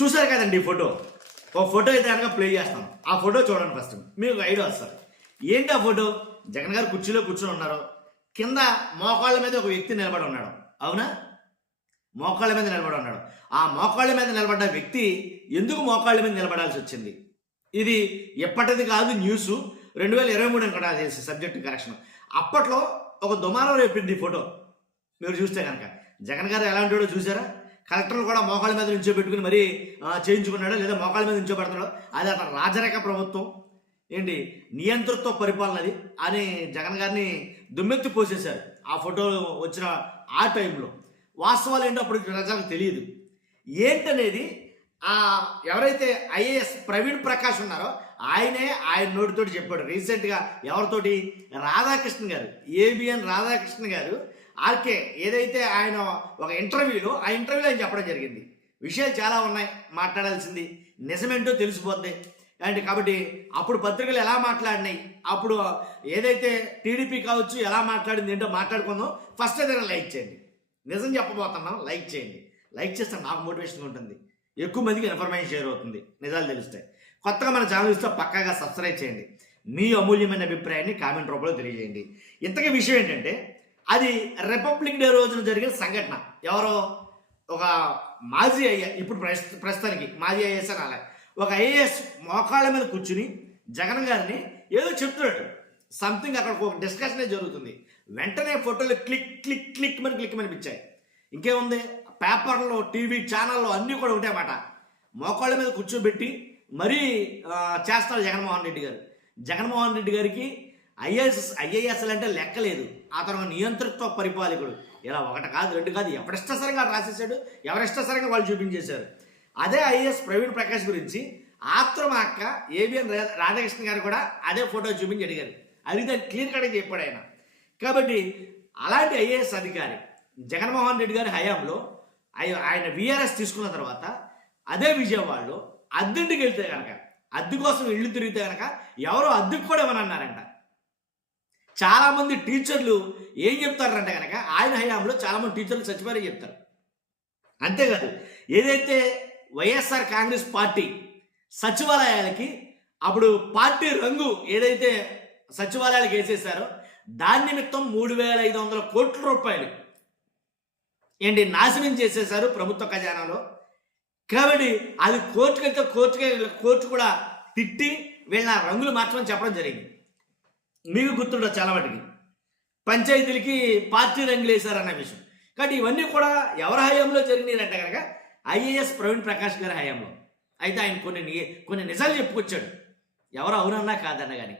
చూసారు కదండి ఈ ఫోటో. ఒక ఫోటో అయితే కనుక ప్లే చేస్తాం. ఆ ఫోటో చూడండి ఫస్ట్, మీకు ఐడియా వస్తుంది. ఏంటి ఆ ఫోటో? జగన్ గారు కుర్చీలో కూర్చొని ఉన్నారు. కింద మోకాళ్ళ మీద ఒక వ్యక్తి నిలబడి ఉన్నాడు. అవునా? మోకాళ్ళ మీద నిలబడి ఉన్నాడు. ఆ మోకాళ్ళ మీద నిలబడ్డ వ్యక్తి ఎందుకు మోకాళ్ళ మీద నిలబడాల్సి వచ్చింది? ఇది ఎప్పటిది కాదు, న్యూస్ 2023 అనుకుంటా చేసి సబ్జెక్ట్ కరెక్షన్. అప్పట్లో ఒక దుమారం రేపింది ఈ ఫోటో. మీరు చూస్తే కనుక జగన్ గారు ఎలా ఉంటాడో చూసారా? కలెక్టర్లు కూడా మోకాళ్ళ మీద నుంచోబెట్టుకుని మరీ చేయించుకున్నాడో లేదా మోకాళ్ళ మీద నుంచోబెడతాడో, అది అక్కడ రాజరేఖ ప్రభుత్వం ఏంటి నియంతృత్వ పరిపాలనది అని జగన్ గారిని దుమ్మెత్తి పోసేశారు ఆ ఫోటో వచ్చిన ఆ టైంలో. వాస్తవాలు ఏంటో అప్పుడు ప్రజలకు తెలియదు. ఏంటనేది ఎవరైతే ఐఏఎస్ ప్రవీణ్ ప్రకాష్ ఉన్నారో ఆయన నోటితోటి చెప్పాడు రీసెంట్గా. ఎవరితోటి? రాధాకృష్ణ గారు, ఏబిఎన్ రాధాకృష్ణ గారు ఆర్కే ఏదైతే ఆయన ఒక ఇంటర్వ్యూలో ఆయన చెప్పడం జరిగింది. విషయాలు చాలా ఉన్నాయి మాట్లాడాల్సింది, నిజమేంటో తెలిసిపోద్ది అండ్ కాబట్టి అప్పుడు పత్రికలు ఎలా మాట్లాడినాయి, అప్పుడు ఏదైతే టీడీపీ కావచ్చు ఎలా మాట్లాడింది ఏంటో మాట్లాడుకుందాం. ఫస్ట్ ఏదైనా లైక్ చేయండి. నిజం చెప్పబోతున్నాం, లైక్ చేయండి. లైక్ చేస్తే నాకు మోటివేషన్గా ఉంటుంది, ఎక్కువ మందికి ఇన్ఫర్మేషన్ షేర్ అవుతుంది, నిజాలు తెలుస్తాయి. కొత్తగా మన ఛానల్ ఇస్తే పక్కాగా సబ్స్క్రైబ్ చేయండి. మీ అమూల్యమైన అభిప్రాయాన్ని కామెంట్ రూపంలో తెలియజేయండి. ఇంతకీ విషయం ఏంటంటే, అది రిపబ్లిక్ డే రోజున జరిగిన సంఘటన. ఎవరో ఒక మాజీ ఇప్పుడు ప్రస్తుతానికి మాజీ ఐఏఎస్ అని అలా ఒక ఐఏఎస్ మోకాళ్ళ మీద కూర్చుని జగన్ గారిని ఏదో చెప్తున్నాడు. సంథింగ్ అక్కడ ఒక డిస్కషనే జరుగుతుంది. వెంటనే ఫోటోలు క్లిక్ అనిపించాయి. ఇంకేముంది, పేపర్లో టీవీ ఛానల్లో అన్నీ కూడా ఒకటే మాట. మోకాళ్ళ మీద కూర్చోబెట్టి మరీ చేస్తారు జగన్మోహన్ రెడ్డి గారు. జగన్మోహన్ రెడ్డి గారికి ఐఏఎస్లు అంటే లెక్కలేదు. అతను నియంతృత్వ పరిపాలకుడు. ఇలా ఒకటి కాదు, రెండు కాదు, ఎవరిష్టసరంగా రాసేసాడు, ఎవరిష్టసరంగా వాళ్ళు చూపించేశారు. అదే ఐఏఎస్ ప్రవీణ్ ప్రకాష్ గురించి ఆత్రం అక్క ఏబిఎన్ రాధాకృష్ణ గారు కూడా అదే ఫోటో చూపించి అడిగారు. అడిగితే క్లియర్ కట్గా చెప్పాడు ఆయన. కాబట్టి అలాంటి ఐఏఎస్ అధికారి జగన్మోహన్ రెడ్డి గారి హయాంలో ఆయన విఆర్ఎస్ తీసుకున్న తర్వాత అదే విజయవాడలో అద్దెంటికి వెళ్తే కనుక, అద్దె కోసం ఇళ్ళు తిరిగితే కనుక ఎవరో అద్దెకు కూడా ఇవ్వనన్నారంట. చాలామంది టీచర్లు ఏం చెప్తారంటే కనుక ఆయన హయాంలో చాలామంది టీచర్లు చచ్చిపోయారని చెప్తారు. అంతేకాదు, ఏదైతే వైఎస్ఆర్ కాంగ్రెస్ పార్టీ సచివాలయాలకి అప్పుడు పార్టీ రంగు ఏదైతే సచివాలయాలకు వేసేసారో దాని నిమిత్తం 3,500 కోట్ల రూపాయలు ఏంటి నాశనం చేసేశారు ప్రభుత్వ ఖజానాలో. కాబట్టి అది కోర్టుకైతే కోర్టు కూడా తిట్టి వీళ్ళ రంగులు మార్చమని చెప్పడం జరిగింది. మీకు గుర్తుండదు చాలా వాటికి, పంచాయతీలకి పార్టీ రంగులు వేశారన్న విషయం. కాబట్టి ఇవన్నీ కూడా ఎవరి హయాంలో జరిగినాయంటే కనుక ఐఏఎస్ ప్రవీణ్ ప్రకాష్ గారి హయాంలో. అయితే ఆయన కొన్ని నిజాలు చెప్పుకొచ్చాడు, ఎవరు అవునన్నా కాదన్నా కానీ.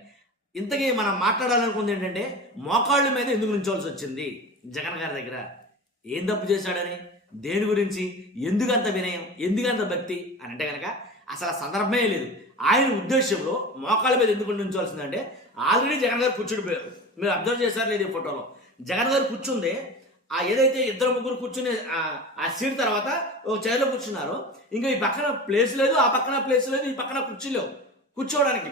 ఇంతకీ మనం మాట్లాడాలనుకుంది ఏంటంటే, మోకాళ్ళ మీద ఎందుకు నుంచోవాల్సి వచ్చింది జగన్ గారి దగ్గర? ఏం తప్పు చేశాడని, దేని గురించి, ఎందుకంత వినయం, ఎందుకంత భక్తి అని అంటే కనుక అసలు సందర్భమే లేదు. ఆయన ఉద్దేశంలో మోకాళ్ళ మీద ఎందుకు నుంచోవాల్సిందంటే, ఆల్రెడీ జగన్ గారు కూర్చుండిపోయారు. మీరు అబ్జర్వ్ చేశారు లేదు ఈ ఫోటోలో? జగన్ గారు కూర్చుందే ఏదైతే ఇద్దరు ముగ్గురు కూర్చునే ఆ సీట్ తర్వాత ఒక చైర్లో కూర్చున్నారో, ఇంకా ఈ పక్కన ప్లేస్ లేదు, ఆ పక్కన ప్లేస్ లేదు, ఈ పక్కన కుర్చీలో కూర్చోవడానికి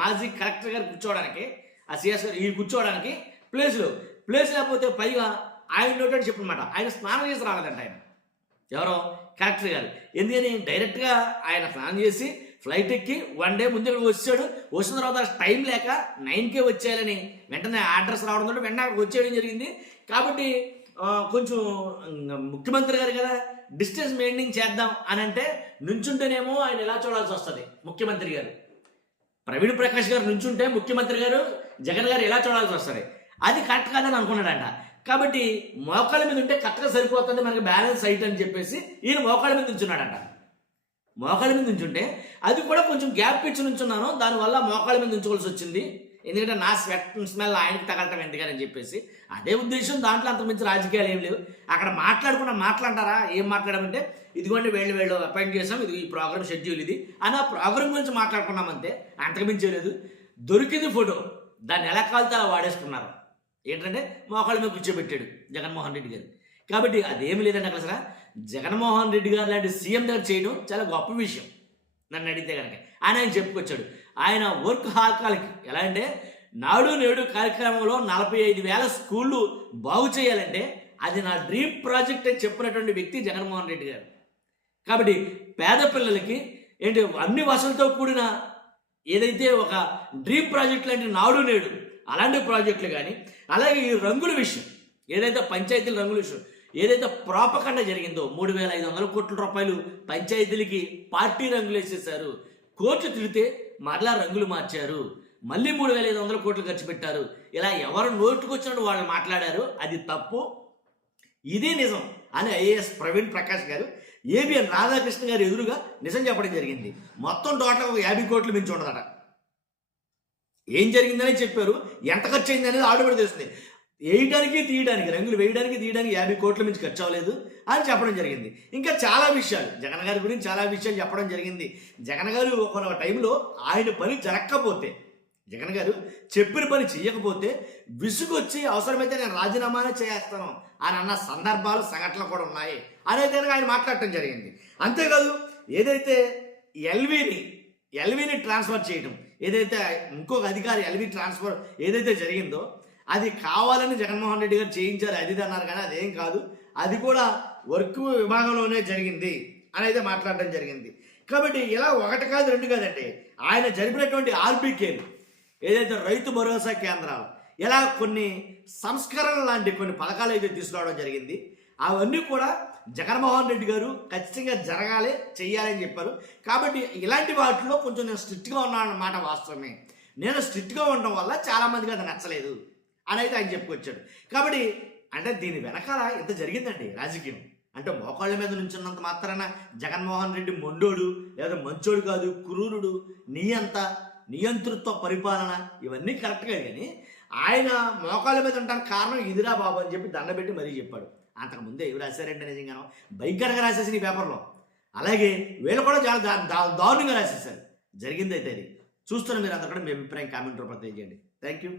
మాజీ కలెక్టర్ గారు కూర్చోవడానికి, ఆ సిఎస్ గారు ఈ కూర్చోవడానికి ప్లేస్ లేకపోతే పైగా ఆయన నోటని చెప్పనమాట. ఆయన స్నానం చేసి రాలేదంట ఆయన, ఎవరో కలెక్టర్ గారు. ఎందుకని డైరెక్ట్గా ఆయన స్నానం చేసి ఫ్లైట్ ఎక్కి 1 డే ముందు ఇక్కడ వచ్చాడు. వచ్చిన తర్వాత టైం లేక 9కే వచ్చేయాలని వెంటనే అడ్రస్ రావడంతో వెంటనే అక్కడికి వచ్చేయడం జరిగింది. కాబట్టి కొంచెం ముఖ్యమంత్రి గారు కదా, డిస్టెన్స్ మెయింటైన్ చేద్దాం అని అంటే నుంచుంటేనేమో ఆయన ఎలా చూడాల్సి వస్తుంది. ముఖ్యమంత్రి గారు ప్రవీణ్ ప్రకాష్ గారు నుంచుంటే ముఖ్యమంత్రి గారు జగన్ గారు ఎలా చూడాల్సి వస్తుంది. అది కరెక్ట్ కాదని అనుకున్నాడంట. కాబట్టి మోకాళ్ళ మీద ఉంటే కరెక్ట్గా సరిపోతుంది మనకి బ్యాలెన్స్ హైట్ అని చెప్పేసి ఈయన మోకాళ్ళ మీద నుంచున్నాడంట. మోకాళ్ళ మీద నుంచుంటే అది కూడా కొంచెం గ్యాప్ ఇచ్చి నుంచున్నాను, దానివల్ల మోకాళ్ళ మీద ఉంచుకోవాల్సి వచ్చింది. ఎందుకంటే నా స్వెట్ స్మెల్ ఆయనకి తగలటం ఎందుకని చెప్పేసి అదే ఉద్దేశం. దాంట్లో అంతకుమించి రాజకీయాలు ఏం లేవు. అక్కడ మాట్లాడతారా? ఏం మాట్లాడమంటే, ఇదిగోండి వీళ్ళు అపాయింట్ చేసాం, ఇది ఈ ప్రోగ్రామ్ షెడ్యూల్ ఇది అని ఆ ప్రోగ్రామ్ గురించి మాట్లాడుకున్నామంతే, అంతకుమించి లేదు. దొరికింది ఫోటో, దాన్ని ఎలా కాలితే అలా వాడేసుకున్నారు. ఏంటంటే మోకాళ్ళ మీద కూర్చోబెట్టాడు జగన్మోహన్ రెడ్డి గారు. కాబట్టి అదేమి లేదండి. అసలు జగన్మోహన్ రెడ్డి గారు లాంటి సీఎం దగ్గర చేయడం చాలా గొప్ప విషయం నన్ను అడిగితే కనుక. ఆయన చెప్పుకొచ్చాడు. ఆయన వర్క్ హాల్కాలకి ఎలా అంటే, నాడు నేడు కార్యక్రమంలో 45,000 స్కూళ్ళు బాగు చేయాలంటే అది నా డ్రీమ్ ప్రాజెక్ట్ అని చెప్పినటువంటి వ్యక్తి జగన్మోహన్ రెడ్డి గారు. కాబట్టి పేద పిల్లలకి ఏంటి అన్ని వసతులతో కూడిన ఏదైతే ఒక డ్రీమ్ ప్రాజెక్ట్ లాంటి నాడు నేడు అలాంటి ప్రాజెక్టులు కానీ, అలాగే ఈ రంగుల విషయం ఏదైతే పంచాయతీల రంగుల విషయం ఏదైతే ప్రాపకండ జరిగిందో 3,500 కోట్ల రూపాయలు పంచాయతీలకి పార్టీ రంగులు వేసేసారు, కోర్టు తిడితే మరలా రంగులు మార్చారు, మళ్ళీ 3,500 కోట్లు ఖర్చు పెట్టారు, ఇలా ఎవరు నోటుకు వచ్చినట్టు వాళ్ళు మాట్లాడారు, అది తప్పు, ఇదే నిజం అని ఐఏఎస్ ప్రవీణ్ ప్రకాష్ గారు ఏబిఎన్ రాధాకృష్ణ గారు ఎదురుగా నిజం చెప్పడం జరిగింది. మొత్తం టోటల్ 50 కోట్లు మించి ఉండదట. ఏం జరిగిందని చెప్పారు, ఎంత ఖర్చు అయింది అనేది ఆడబడి తెలుస్తుంది. వేయడానికి తీయడానికి, రంగులు వేయడానికి తీయడానికి 50 కోట్ల మించి ఖర్చు అవ్వలేదు అని చెప్పడం జరిగింది. ఇంకా చాలా విషయాలు జగన్ గారి గురించి చాలా విషయాలు చెప్పడం జరిగింది. జగన్ గారు ఒక టైంలో ఆయన పని జరగకపోతే, జగన్ గారు చెప్పిన పని చెయ్యకపోతే విసుగొచ్చి అవసరమైతే నేను రాజీనామానే చేస్తాను అని అన్న సందర్భాలు సంఘటనలు కూడా ఉన్నాయి అనేది ఆయన మాట్లాడటం జరిగింది. అంతేకాదు ఏదైతే ఎల్వీని ట్రాన్స్ఫర్ చేయడం, ఏదైతే ఇంకొక అధికారి ఎల్వీ ట్రాన్స్ఫర్ ఏదైతే జరిగిందో అది కావాలని జగన్మోహన్ రెడ్డి గారు చేయించారు అది అన్నారు, కానీ అదేం కాదు, అది కూడా వర్క్ విభాగంలోనే జరిగింది అని అయితే మాట్లాడడం జరిగింది. కాబట్టి ఇలా ఒకటి కాదు రెండు కాదండి, ఆయన జరిపినటువంటి ఆర్బీకేలు ఏదైతే రైతు భరోసా కేంద్రాలు, ఇలా కొన్ని సంస్కరణలు లాంటి కొన్ని పథకాలు అయితే తీసుకురావడం జరిగింది. అవన్నీ కూడా జగన్మోహన్ రెడ్డి గారు ఖచ్చితంగా జరగాలి, చెయ్యాలని చెప్పారు. కాబట్టి ఇలాంటి వాటిలో కొంచెం నేను స్ట్రిక్ట్గా ఉన్నాను అన్నమాట. వాస్తవమే, నేను స్ట్రిక్ట్గా ఉండడం వల్ల చాలామందికి అది నచ్చలేదు అని అయితే ఆయన చెప్పుకొచ్చాడు. కాబట్టి అంటే దీని వెనకాల ఎంత జరిగిందండి రాజకీయం. అంటే మోకాళ్ళ మీద నుంచున్నంత మాత్రాన జగన్మోహన్ రెడ్డి మొండోడు లేదా మంచోడు కాదు, క్రూరుడు, నియంతృత్వ పరిపాలన ఇవన్నీ కరెక్ట్ కాదు, కానీ ఆయన మోకాళ్ళ మీద ఉండడానికి కారణం ఇదిరా బాబు అని చెప్పి దండబెట్టి మరీ చెప్పాడు. అంతకుముందే ఏవి రాశారంటే నిజంగానో భయంకరంగా రాసేసిన ఈ పేపర్లో. అలాగే వీళ్ళు కూడా చాలా దారుణంగా రాసేసారు. జరిగిందైతే అది చూస్తున్న మీరు అంతా కూడా మీ అభిప్రాయం కామెంట్ రూపంలో తెలియజేయండి. Thank you.